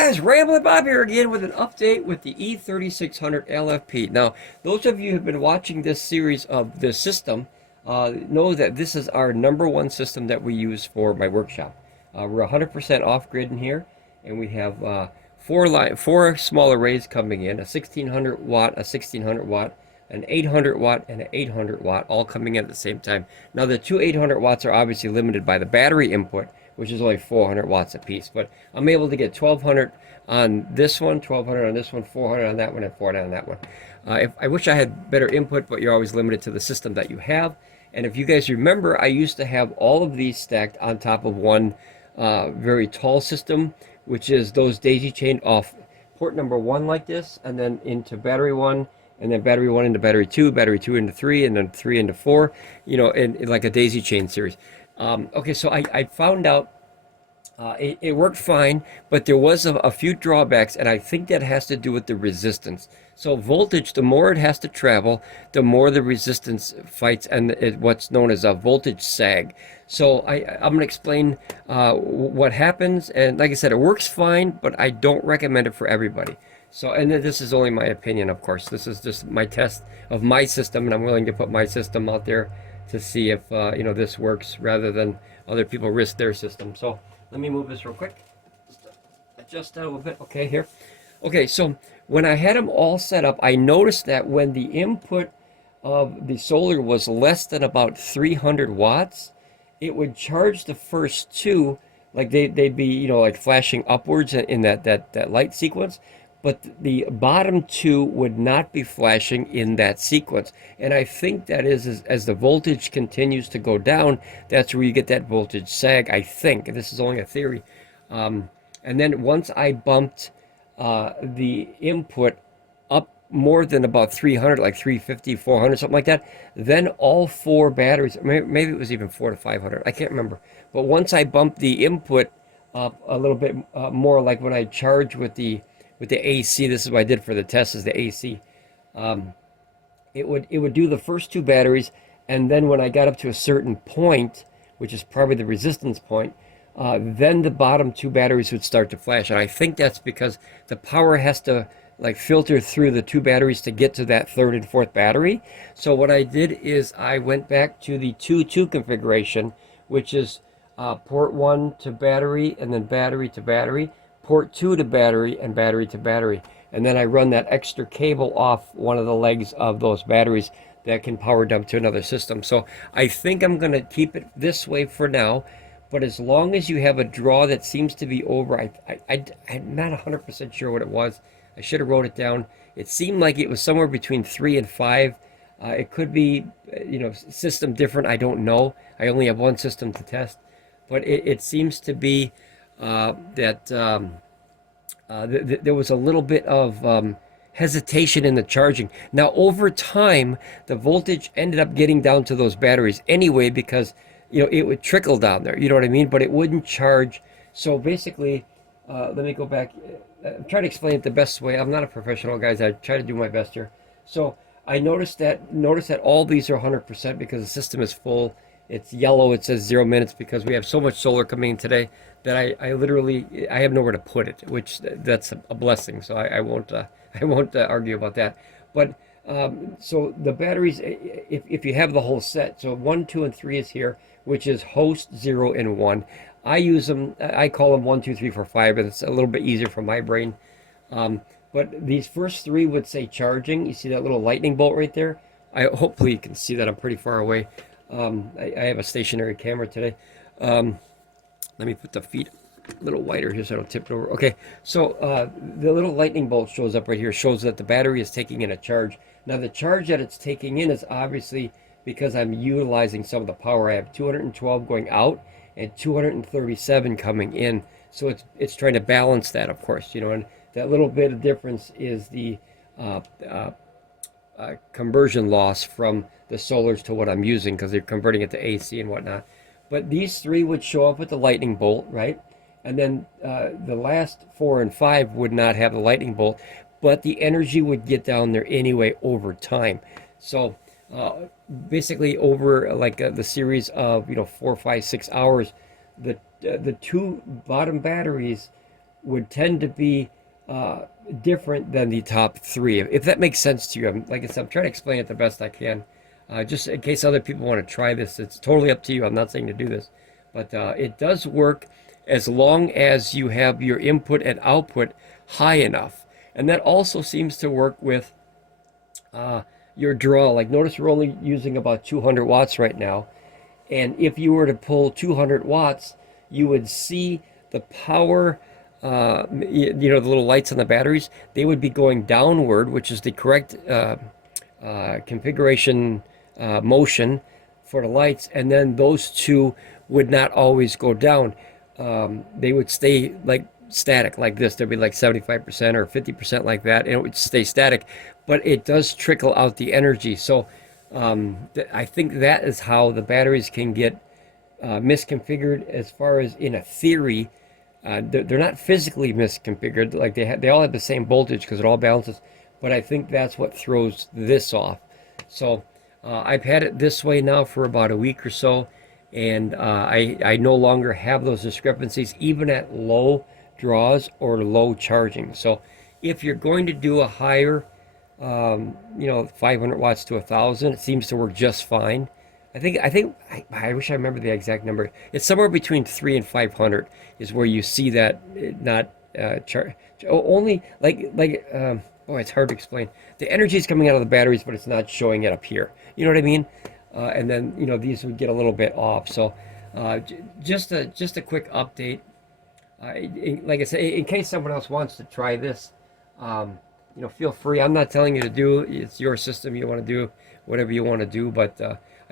guys, Ramblin Bob here again with an update with the E3600LFP. Now, those of you who have been watching this series of this system know that this is our #1 system that we use for my workshop. We're 100% off-grid in here, and we have four small arrays coming in, a 1600 watt, a 1600 watt, an 800 watt, and an 800 watt, all coming in at the same time. Now, the two 800 watts are obviously limited by the battery input, which is only 400 watts a piece. But I'm able to get 1200 on this one, 1200 on this one, 400 on that one, and 400 on that one. I wish I had better input, but you're always limited to the system that you have. And if you guys remember, I used to have all of these stacked on top of one very tall system, which is those daisy chained off port number 1 like this, and then into battery 1, and then battery 1 into battery 2 into 3, and then 3 into 4, you know, in like a daisy chain series. Okay, so I found out it worked fine, but there was a few drawbacks, and I think that has to do with the resistance. So voltage, the more it has to travel, the more the resistance fights, and what's known as a voltage sag. So I'm going to explain what happens, and like I said, it works fine, but I don't recommend it for everybody. So, and this is only my opinion, of course. This is just my test of my system, and I'm willing to put my system out there to see if you know, this works rather than other people risk their system. So let me move this real quick. Just adjust that a little bit. Okay, here. Okay, so when I had them all set up, I noticed that when the input of the solar was less than about 300 watts, it would charge the first two, like they'd be, you know, like flashing upwards in that light sequence. But the bottom two would not be flashing in that sequence. And I think that is, as the voltage continues to go down, that's where you get that voltage sag, I think. And this is only a theory. And then once I bumped the input up more than about 300, like 350, 400, something like that, then all 4 batteries, maybe it was even 400 to 500, I can't remember. But once I bumped the input up a little bit more, like when I charge with the AC, this is what I did for the test, is the AC. It would do the first 2 batteries, and then when I got up to a certain point, which is probably the resistance point, then the bottom 2 batteries would start to flash. And I think that's because the power has to like filter through the 2 batteries to get to that 3rd and 4th battery. So what I did is I went back to the 2-2 configuration, which is port 1 to battery, and then battery to battery, port 2 to battery, and battery to battery. And then I run that extra cable off one of the legs of those batteries that can power dump to another system. So I think I'm going to keep it this way for now. But as long as you have a draw that seems to be over, I'm not 100% sure what it was. I should have wrote it down. It seemed like it was somewhere between 3 and 5. It could be, you know, system different. I don't know. I only have one system to test. But it seems to be that there was a little bit of hesitation in the charging. Now, over time, the voltage ended up getting down to those batteries anyway, because, you know, it would trickle down there, you know what I mean? But it wouldn't charge. So basically, let me go back. I'm trying to explain it the best way. I'm not a professional, guys. I try to do my best here. So I noticed that all these are 100% because the system is full. It's yellow. It says 0 minutes because we have so much solar coming in today that I literally have nowhere to put it, which that's a blessing. So I won't argue about that. But so the batteries, if you have the whole set, so 1, 2, and 3 is here, which is host, 0, and 1. I use them. I call them 1, 2, 3, 4, 5, but it's a little bit easier for my brain. But these first 3 would say charging. You see that little lightning bolt right there? Hopefully you can see that. I'm pretty far away. I have a stationary camera today. Let me put the feet a little wider here so I don't tip it over. Okay, so the little lightning bolt shows up right here, shows that the battery is taking in a charge. Now the charge that it's taking in is obviously because I'm utilizing some of the power. I have 212 going out and 237 coming in. So it's trying to balance that, of course, you know, and that little bit of difference is the conversion loss from the solars to what I'm using, because they're converting it to AC and whatnot. But these 3 would show up with the lightning bolt, right? And then the last 4 and 5 would not have the lightning bolt, but the energy would get down there anyway over time. So basically over like the series of, you know, 4, 5, 6 hours, the 2 bottom batteries would tend to be different than the top three, if that makes sense to you. Like I said, I'm trying to explain it the best I can. Just in case other people want to try this, it's totally up to you. I'm not saying to do this, but it does work as long as you have your input and output high enough. And that also seems to work with your draw. Like, notice we're only using about 200 watts right now. And if you were to pull 200 watts, you would see the power, you know, the little lights on the batteries, they would be going downward, which is the correct configuration motion for the lights. And then those two would not always go down. They would stay like static like this. There'd be like 75% or 50% like that, and it would stay static, but it does trickle out the energy. So I think that is how the batteries can get misconfigured, as far as in a theory. They're not physically misconfigured, like they all have the same voltage because it all balances, but I think that's what throws this off. So I've had it this way now for about a week or so, and I no longer have those discrepancies even at low draws or low charging. So if you're going to do a higher, you know, 500 watts to 1,000, it seems to work just fine. I wish I remember the exact number. It's somewhere between 300 and 500 is where you see that not charge. Only oh, it's hard to explain. The energy is coming out of the batteries, but it's not showing it up here. You know what I mean? And then, you know, these would get a little bit off. So just a quick update. Like I said, in case someone else wants to try this, you know, feel free. I'm not telling you to do it. It's your system. You want to do whatever you want to do, but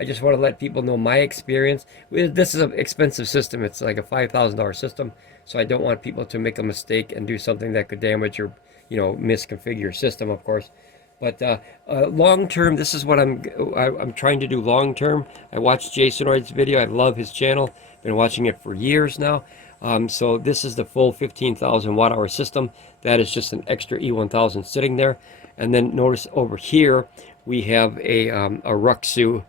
I just want to let people know my experience. This is an expensive system. It's like a $5,000 system, so I don't want people to make a mistake and do something that could damage or, you know, misconfigure your system, of course. But long term, this is what I'm trying to do long term. I watched Jasonroid's video. I love his channel. Been watching it for years now. So this is the full 15,000 watt hour system. That is just an extra E1000 sitting there. And then notice over here we have a RUIXU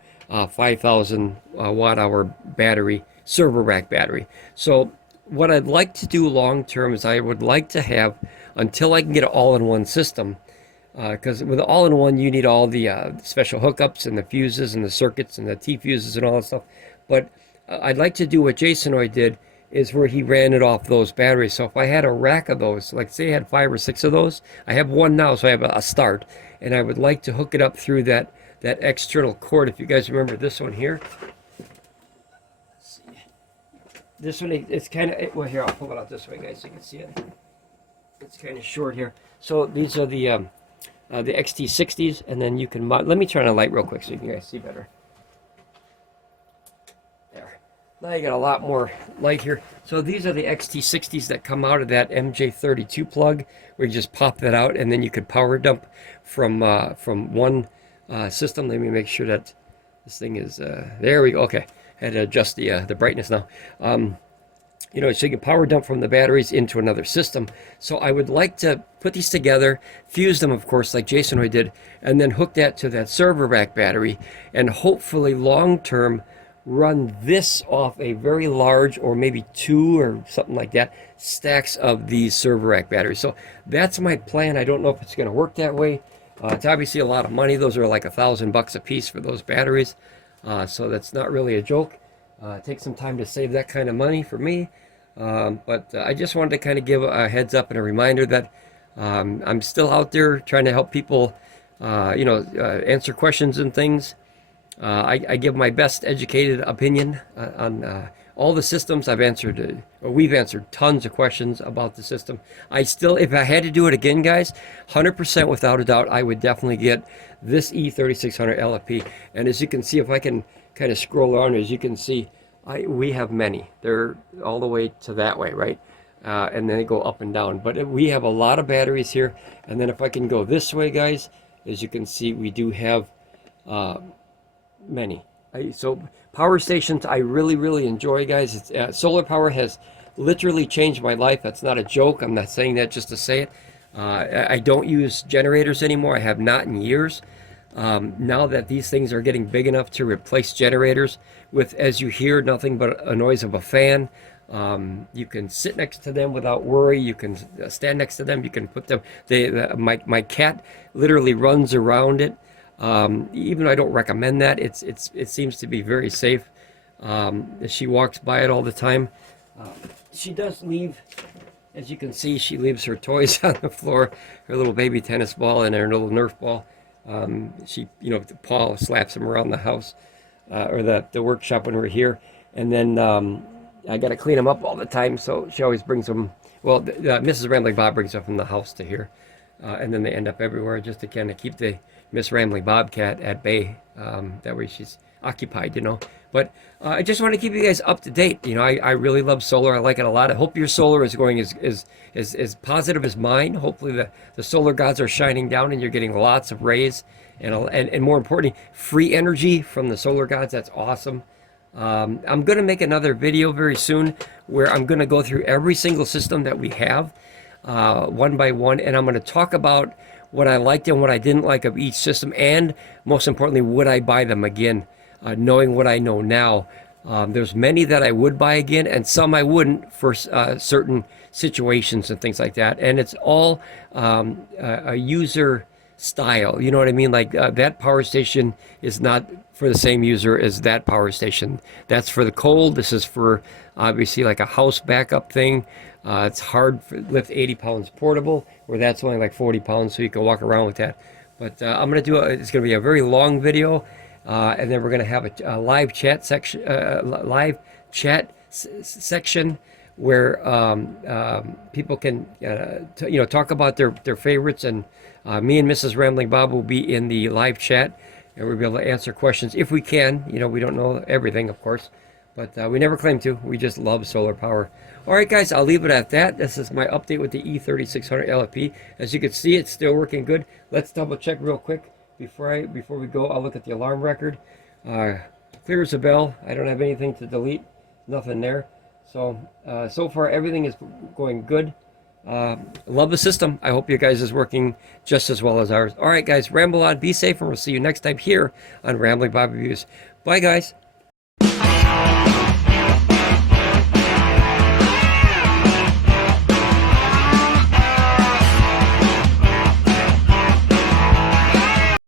5,000 watt hour battery, server rack battery. So what I'd like to do long term is I would like to have, until I can get an all-in-one system, because with all-in-one you need all the special hookups and the fuses and the circuits and the T-fuses and all that stuff. But I'd like to do what Jasonroid did, is where he ran it off those batteries. So if I had a rack of those, like say I had 5 or 6 of those, I have one now, so I have a start, and I would like to hook it up through that external cord. If you guys remember this one here, this one, it's kind of, well, here, I'll pull it out this way, guys, so you can see it. It's kind of short here. So these are the XT60s, and then you can let me turn on a light real quick so you can guys see better. There. Now you got a lot more light here. So these are the XT60s that come out of that MJ32 plug, where you just pop that out, and then you could power dump from one system. Let me make sure that this thing is there we go. Okay, I had to adjust the brightness now. You know, so you can power dump from the batteries into another system. So I would like to put these together, fuse them, of course, like Jasonroid did, and then hook that to that server rack battery, and hopefully long term run this off a very large, or maybe 2 or something like that, stacks of these server rack batteries. So that's my plan. I don't know if it's going to work that way. It's obviously a lot of money. Those are like $1,000 a piece for those batteries. So that's not really a joke. It takes some time to save that kind of money for me. But I just wanted to kind of give a heads up and a reminder that I'm still out there trying to help people, you know, answer questions and things. I give my best educated opinion on all the systems. I've answered, or we've answered tons of questions about the system. I still, if I had to do it again, guys, 100% without a doubt, I would definitely get this E3600LFP. And as you can see, if I can kind of scroll on, as you can see, we have many. They're all the way to that way, right? And then they go up and down. But we have a lot of batteries here. And then if I can go this way, guys, as you can see, we do have many. So power stations I really enjoy, guys. Solar power has literally changed my life. That's not a joke. I'm not saying that just to say it. I don't use generators anymore. I have not in years. Now that these things are getting big enough to replace generators with, as you hear, nothing but a noise of a fan, You can sit next to them without worry. You can stand next to them. You can put them. My cat literally runs around it. Even though I don't recommend that, it seems to be very safe. She walks by it all the time. She does leave, as you can see, she leaves her toys on the floor, her little baby tennis ball and her little Nerf ball. She, Paul slaps them around the house, or the workshop when we're here. And then I got to clean them up all the time, so she always brings them. Well, Mrs. Ramblin Bob brings them from the house to here, and then they end up everywhere just to kind of keep the Miss Ramblin Bobcat at bay. That way she's occupied, But I just want to keep you guys up to date. I really love solar. I like it a lot. I hope your solar is going as positive as mine. Hopefully the solar gods are shining down and you're getting lots of rays and more importantly, free energy from the solar gods. That's awesome. I'm going to make another video very soon where I'm going to go through every single system that we have one by one, and I'm going to talk about what I liked and what I didn't like of each system, and most importantly, would I buy them again, knowing what I know now. There's many that I would buy again, and some I wouldn't for certain situations and things like that, and it's all a user style, you know what I mean? Like that power station is not for the same user as that power station. That's for the cold. This is for obviously like a house backup thing. It's hard to lift 80 pounds portable, where that's only like 40 pounds, so you can walk around with that. But I'm going to do it's going to be a very long video, and then we're going to have a live chat section, section where people can talk about their favorites, and me and Mrs. Ramblin Bob will be in the live chat, and we'll be able to answer questions if we can. We don't know everything, of course, but we never claim to. We just love solar power. All right, guys, I'll leave it at that. This is my update with the E3600LFP. As you can see, it's still working good. Let's double check real quick before we go. I'll look at the alarm record. Clear as a bell. I don't have anything to delete. Nothing there. So so far everything is going good. Love the system. I hope you guys is working just as well as ours. All right, guys, ramble on, be safe, and we'll see you next time here on Ramblin Bob Reviews. Bye, guys.